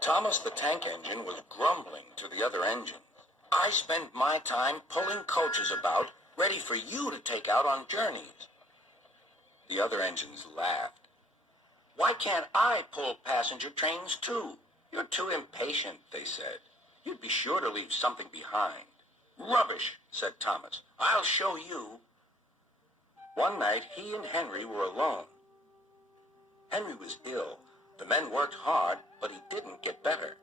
Thomas the Tank Engine was grumbling to the other engines. I spend my time pulling coaches about, ready for you to take out on journeys. The other engines laughed. Why can't I pull passenger trains too? You're too impatient, they said. You'd be sure to leave something behind. Rubbish, said Thomas. I'll show you. One night, he and Henry were alone. Henry was ill. The men worked hard, but he didn't get better.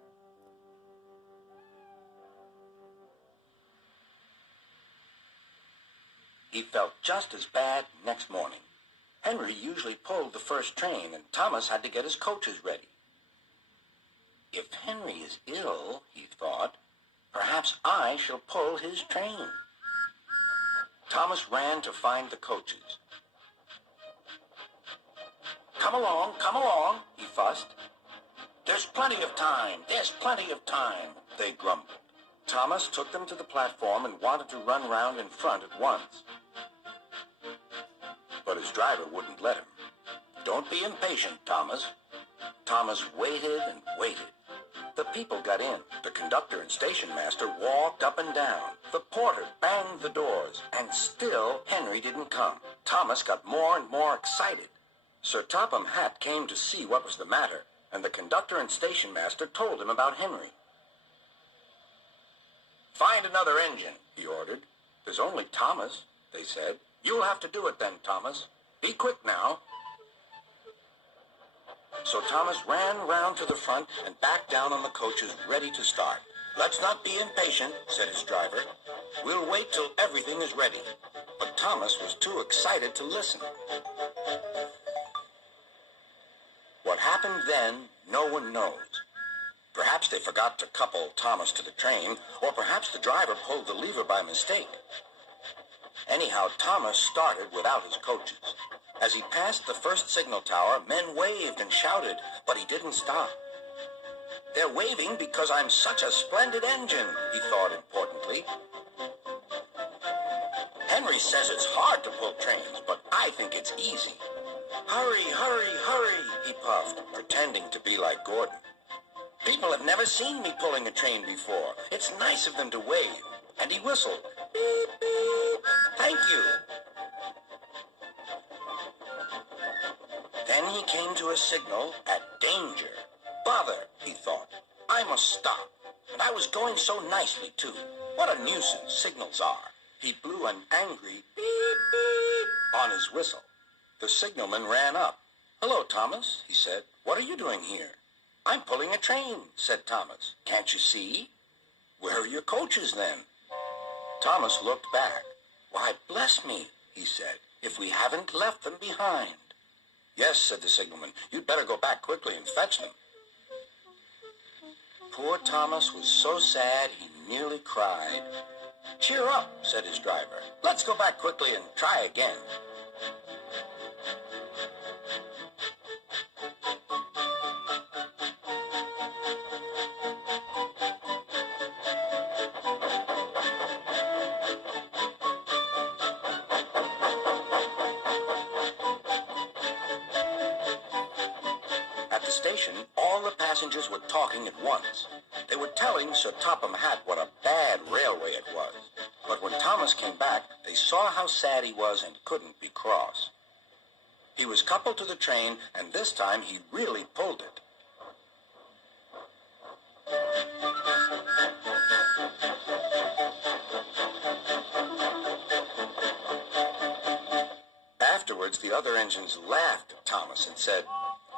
He felt just as bad next morning. Henry usually pulled the first train, and Thomas had to get his coaches ready. If Henry is ill, he thought, perhaps I shall pull his train. Thomas ran to find the coaches. Come along, he fussed. There's plenty of time, they grumbled. Thomas took them to the platform and wanted to run round in front at once. But his driver wouldn't let him. Don't be impatient, Thomas. Thomas waited and waited. The people got in. The conductor and station master walked up and down. The porter banged the doors, and still Henry didn't come. Thomas got more and more excited. Sir Topham Hatt came to see what was the matter, and the conductor and station master told him about Henry. Find another engine, he ordered. There's only Thomas, they said. You'll have to do it then, Thomas. Be quick now. So Thomas ran round to the front and back down on the coaches, ready to start. Let's not be impatient, said his driver. We'll wait till everything is ready. But Thomas was too excited to listen. What happened then, no one knows. Perhaps they forgot to couple Thomas to the train, or perhaps the driver pulled the lever by mistake. Anyhow, Thomas started without his coaches. As he passed the first signal tower, men waved and shouted, but he didn't stop. They're waving because I'm such a splendid engine, he thought importantly. Henry says it's hard to pull trains, but I think it's easy. Hurry, hurry, hurry, he puffed, pretending to be like Gordon. People have never seen me pulling a train before. It's nice of them to wave. And he whistled. Beep, beep. Thank you. Then he came to a signal at danger. Bother, he thought. I must stop. And I was going so nicely, too. What a nuisance signals are. He blew an angry beep, beep on his whistle. The signalman ran up. Hello, Thomas, he said. What are you doing here? I'm pulling a train, said Thomas. Can't you see? Where are your coaches, then? Thomas looked back. Why, bless me, he said, if we haven't left them behind. Yes, said the signalman. You'd better go back quickly and fetch them. Poor Thomas was so sad he nearly cried. Cheer up, said his driver. Let's go back quickly and try again. Station, all the passengers were talking at once. They were telling Sir Topham Hatt what a bad railway it was. But when Thomas came back, they saw how sad he was and couldn't be cross. He was coupled to the train, and this time he really pulled it. Afterwards, the other engines laughed at Thomas and said,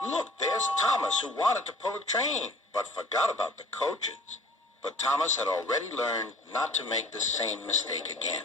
Look, there's Thomas who wanted to pull a train, but forgot about the coaches. But Thomas had already learned not to make the same mistake again.